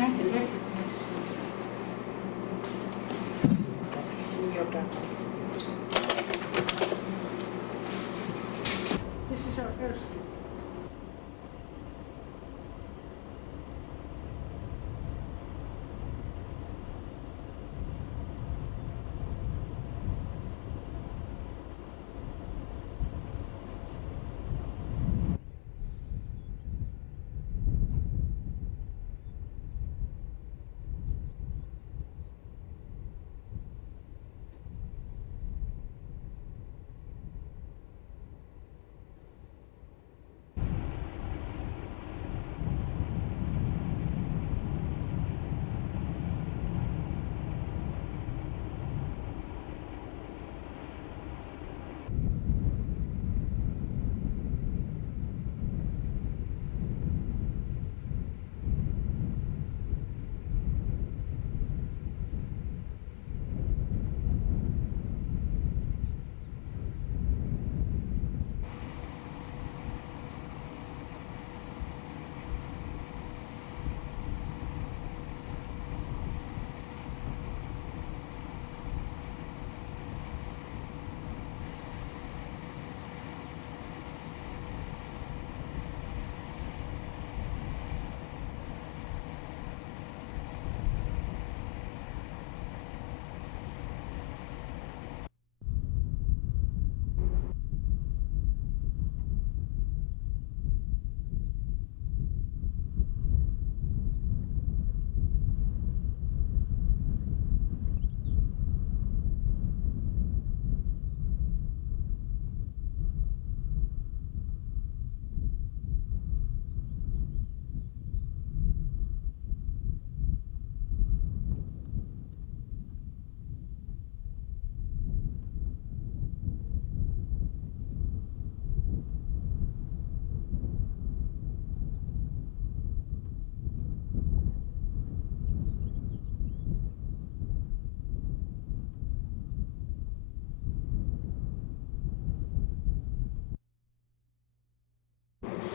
can't get electric in this. This is our airstrip.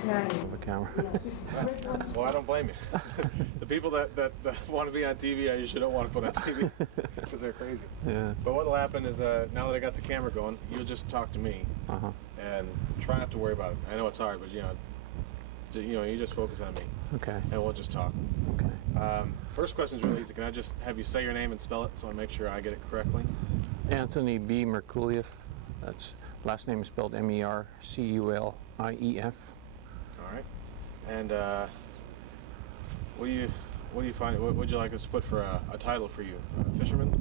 Of a camera. Well, I don't blame you. The people that want to be on TV, I usually don't want to put on TV because they're crazy. Yeah. But what'll happen is now that I got the camera going, you'll just talk to me and try not to worry about it. I know it's hard, but you just focus on me. Okay. And we'll just talk. Okay. First question is really easy. Can I just have you say your name and spell it so I make sure I get it correctly? Anthony B. Merculief. That's last name is spelled Merculief. All right. And what do you find? What would you like us to put for a title for you? Fisherman?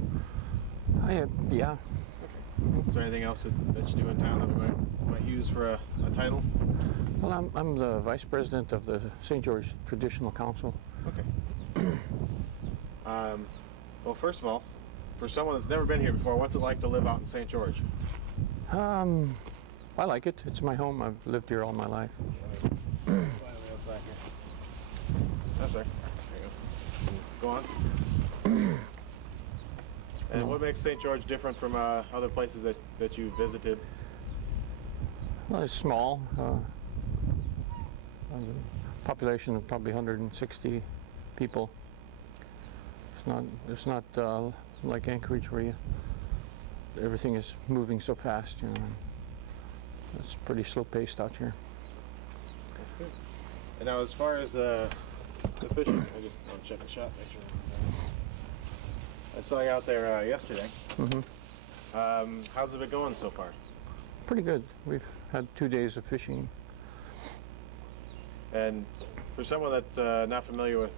Yeah. Okay. Is there anything else that you do in town that we might use for a title? Well, I'm the vice president of the St. George Traditional Council. Okay. Well, first of all, for someone that's never been here before, what's it like to live out in St. George? I like it. It's my home. I've lived here all my life. That's right. There you go. Go on. And what makes St. George different from other places that you visited? Well, it's small. Population of probably 160 people. It's not like Anchorage where everything is moving so fast. It's pretty slow paced out here. That's good. And now, as far as the fishing, I just want to check the shot, make sure. I saw you out there yesterday. Mm-hmm. How's it been going so far? Pretty good. We've had 2 days of fishing. And for someone that's not familiar with,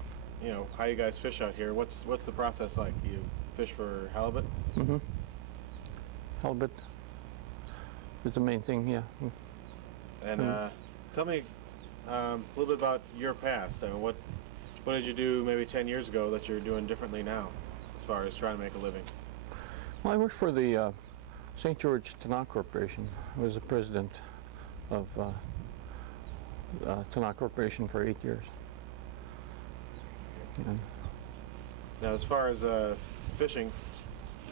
how you guys fish out here, what's the process like? You fish for halibut? Mm-hmm. Halibut is the main thing, yeah. And tell me a little bit about your past. I mean, what did you do maybe 10 years ago that you're doing differently now, as far as trying to make a living? Well, I worked for the St. George Tanakh Corporation. I was the president of Tanakh Corporation for 8 years. And now, as far as fishing,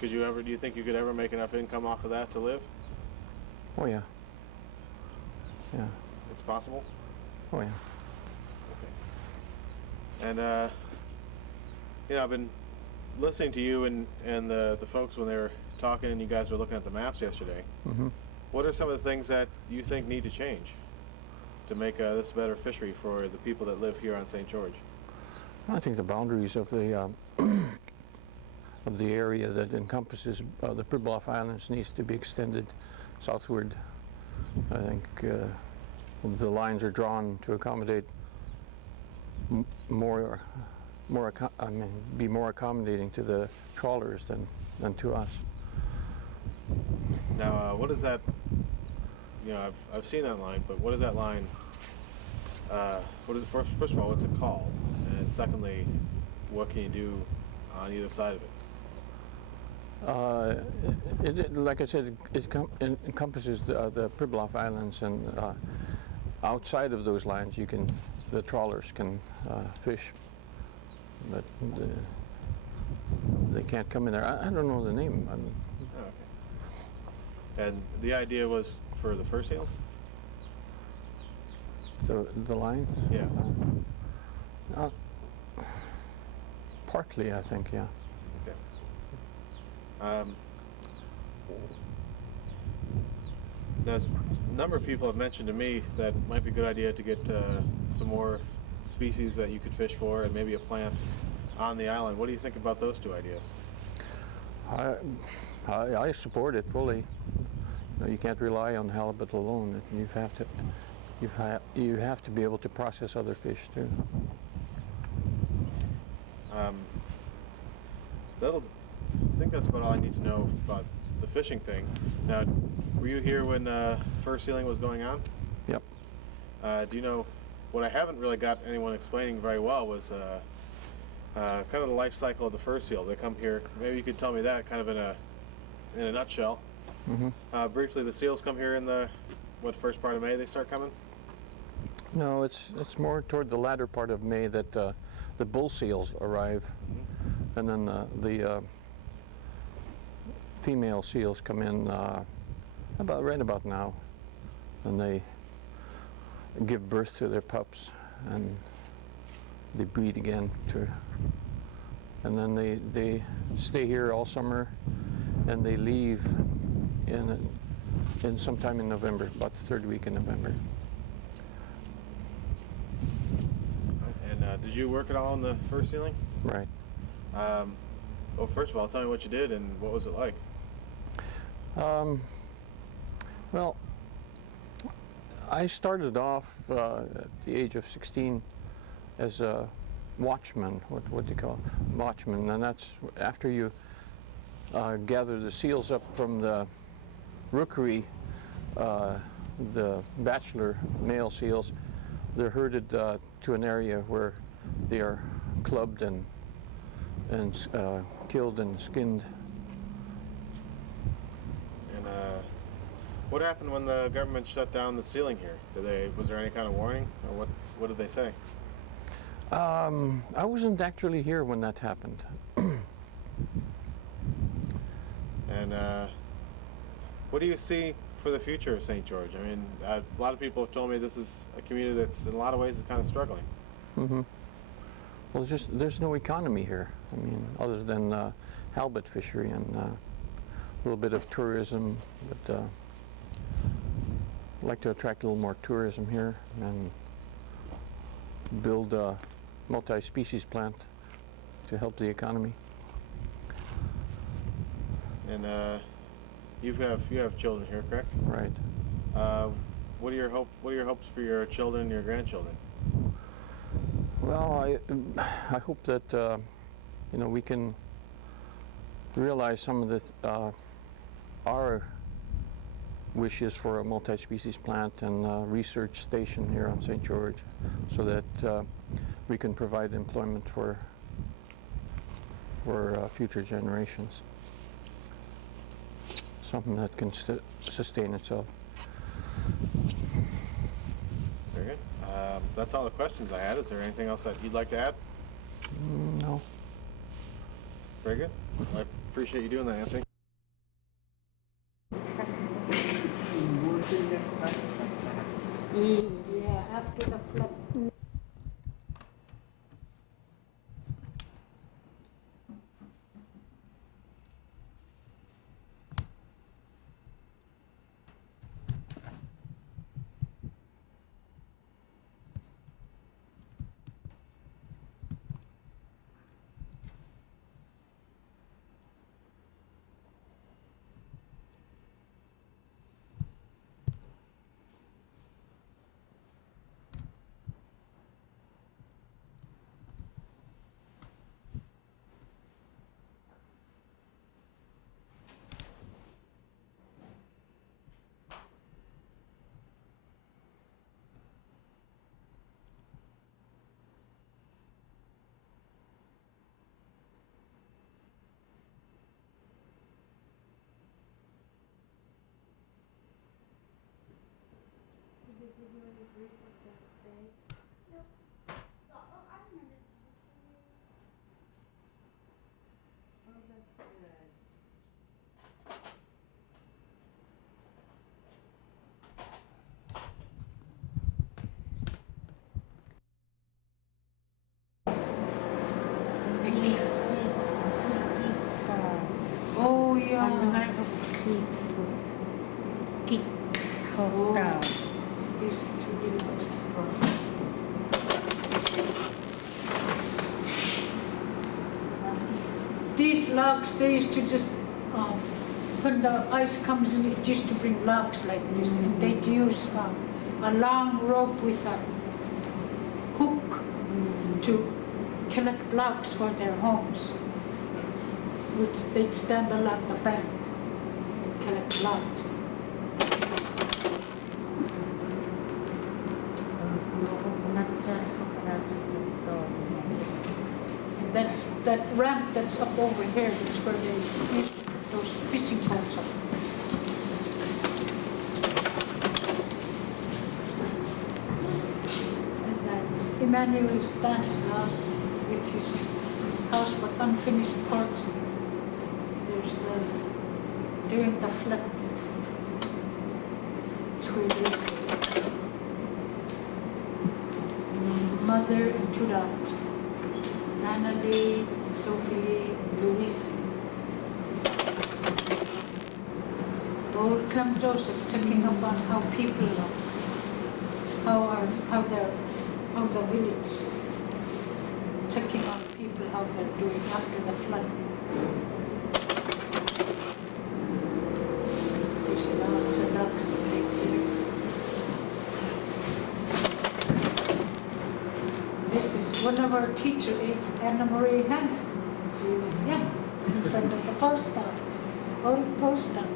do you think you could ever make enough income off of that to live? oh yeah. Yeah. It's possible? Oh yeah. Okay. And I've been listening to you and the folks when they were talking and you guys were looking at the maps yesterday. Mm-hmm. What are some of the things that you think need to change to make this a better fishery for the people that live here on St. George? I think the boundaries of the of the area that encompasses the Pribilof Islands needs to be extended southward. I think the lines are drawn to accommodate be more accommodating to the trawlers than to us. Now, what is that? I've seen that line, but what is that line? What is it? First of all, what's it called? And secondly, what can you do on either side of it? Like I said, it encompasses the Pribilof Islands, and outside of those lines, the trawlers can fish, but they can't come in there. I don't know the name. Oh, okay. And the idea was for the fur seals? The lines? Yeah. Partly, I think, yeah. Okay. Now, a number of people have mentioned to me that it might be a good idea to get some more species that you could fish for and maybe a plant on the island. What do you think about those two ideas? I support it fully. You can't rely on halibut alone. You have to be able to process other fish too. I think that's about all I need to know about the fishing thing. Now, were you here when fur sealing was going on? Yep. Do you know, what I haven't really got anyone explaining very well was kind of the life cycle of the fur seal. They come here, maybe you could tell me that kind of in a nutshell. Mm-hmm. Briefly, the seals come here in the, first part of May they start coming? No, it's more toward the latter part of May that the bull seals arrive, and then the female seals come in right about now, and they give birth to their pups, and they breed again and then they stay here all summer, and they leave in sometime in November, about the third week in November. And did you work at all on the fur sealing? Right. Well, first of all, tell me what you did and what was it like? Well, I started off at the age of 16 as a watchman, what do you call it? Watchman, and that's after you gather the seals up from the rookery, the bachelor male seals. They're herded to an area where they are clubbed and killed and skinned. And what happened when the government shut down the sealing here? Was there any kind of warning, or what did they say? I wasn't actually here when that happened. And what do you see for the future of St. George? I mean, a lot of people have told me this is a community that's in a lot of ways is kind of struggling. Mm-hmm. Well, there's no economy here. I mean, other than halibut fishery and a little bit of tourism, but I'd like to attract a little more tourism here and build a multi-species plant to help the economy. And you have children here, correct? Right. What are your hopes for your children and your grandchildren? Well, I hope that we can realize some of our wishes for a multi-species plant and a research station here on St. George, so that we can provide employment for future generations. Something that can sustain itself. Very good. That's all the questions I had. Is there anything else that you'd like to add? No. Very good. I appreciate you doing that, Anthony. Yeah, after the flood. logs, they used to just, when the ice comes in, it used to bring logs like this, and they'd use a long rope with a hook to collect logs for their homes. They'd stand along the bank, collect logs. And that's that ramp that's up over here, that's where they used to put those fishing boats up. And that's Emmanuel Stanislaus with his house but unfinished parts. There's during the flood. It's where they stayed. Mother and 2 daughters, Annalie, Sophie, Louise. Old Clem Joseph checking up on how people are, how the village, checking on people, how they're doing after the flood. There's lots of ducks to take care of. This is one of our teacher aides, Anna Marie Hansen. She was young, in front of the post office, old post office.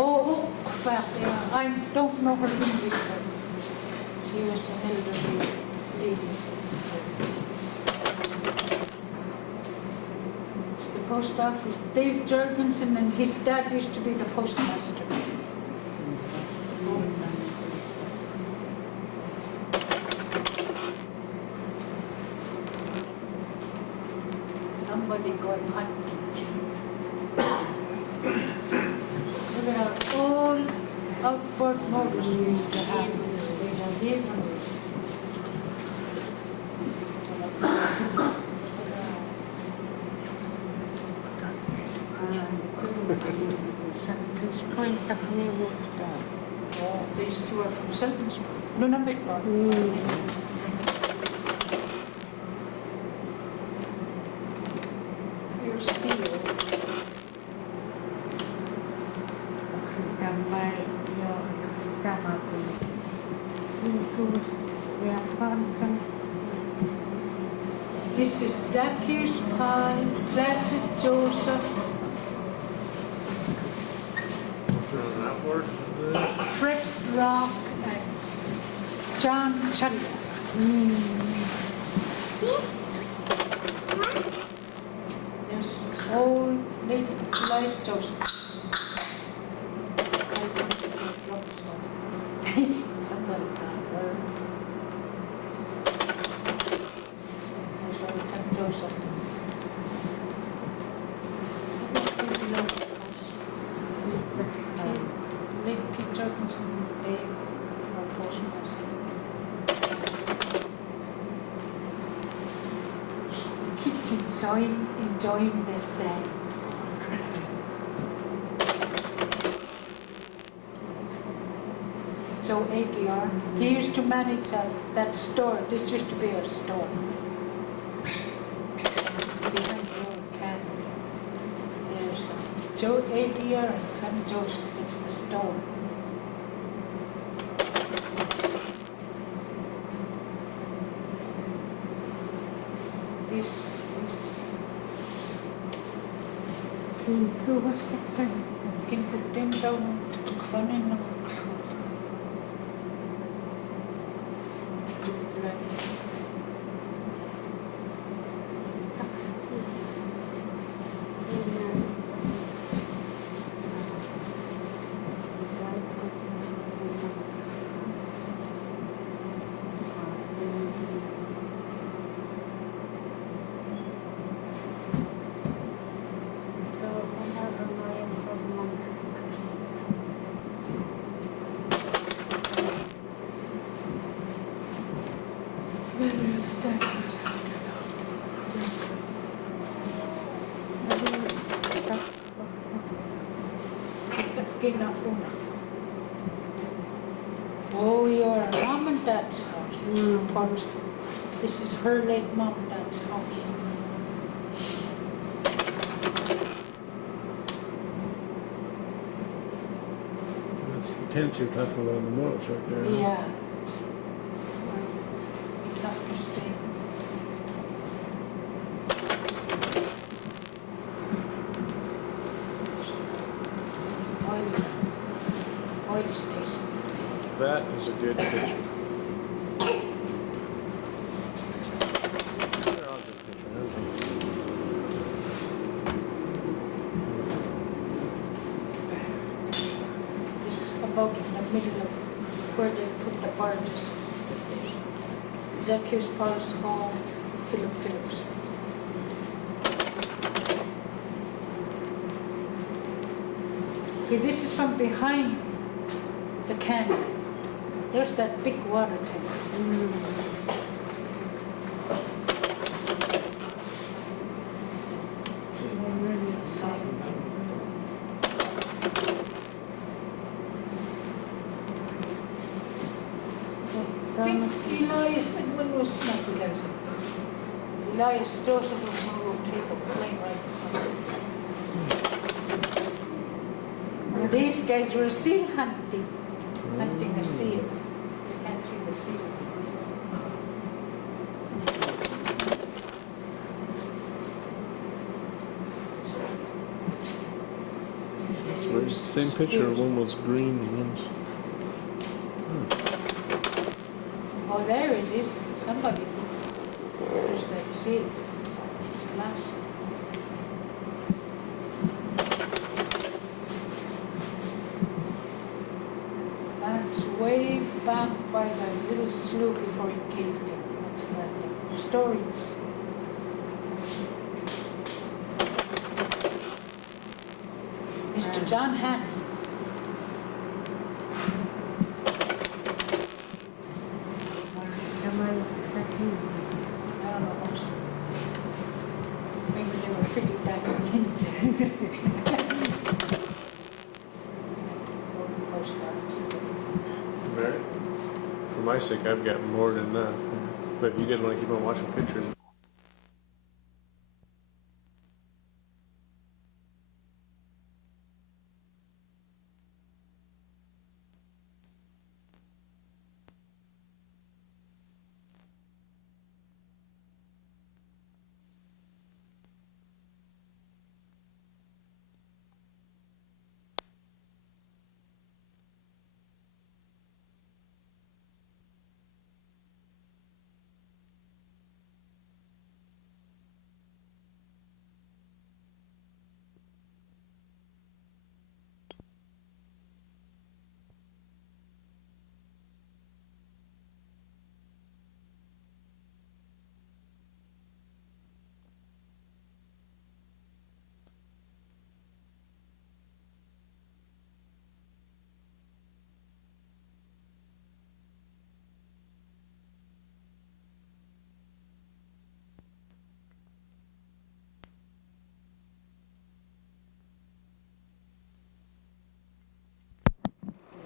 Oh, I don't know her English. She was an elderly lady. It's the post office. Dave Jorgensen and his dad used to be the postmaster. Somebody going hunting. Look at our old outboard motors we used to have. These two are from Selden's Point. Nunavik Park. Here's Theo. This is Zacchaeus Pye, Placid Joseph, Fred Rock, and John Chandler. There's old late Elias Joseph. Somebody got her. There's old Ted Joseph. Late Pete Jorgensen, Dave, our postmaster. Kids enjoying the sand. Joe Aguiar, he used to manage that store. This used to be a store. Behind the old cannon. There's Joe Aguiar and Clem Joseph. It's the store. This is can put them down to fun in the Regina Una. Oh, your mom and dad's house. But this is her late mom and dad's house. That's the tents you're talking about in the notes right there. huh? Yeah. We'd have to stay. Oil station. That is a good picture. They're all good pictures, aren't This is about in the middle of where they put the barges. Zacchaeus Paul's home, Philip Phillips. Okay, this is from behind the canyon. There's that big water tank. I think Elias, and when was not Elias? Elias Joseph was going to take a plane ride or something. And these guys were seal hunting a seal. You can't see the seal. It's the same picture. One was green and one's. Oh, there it is. Somebody. There's that seal. It's glass. That's way back by the little slough before it caved in. That's the storage. Mr. John Hanson. I don't know. Maybe they were fitting that in. Post office. Right. For my sake, I've got more than enough. But if you guys want to keep on watching pictures.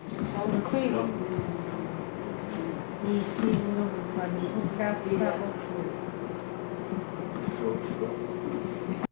This is all Queen. Sim, não pode ficar, ficar com fome.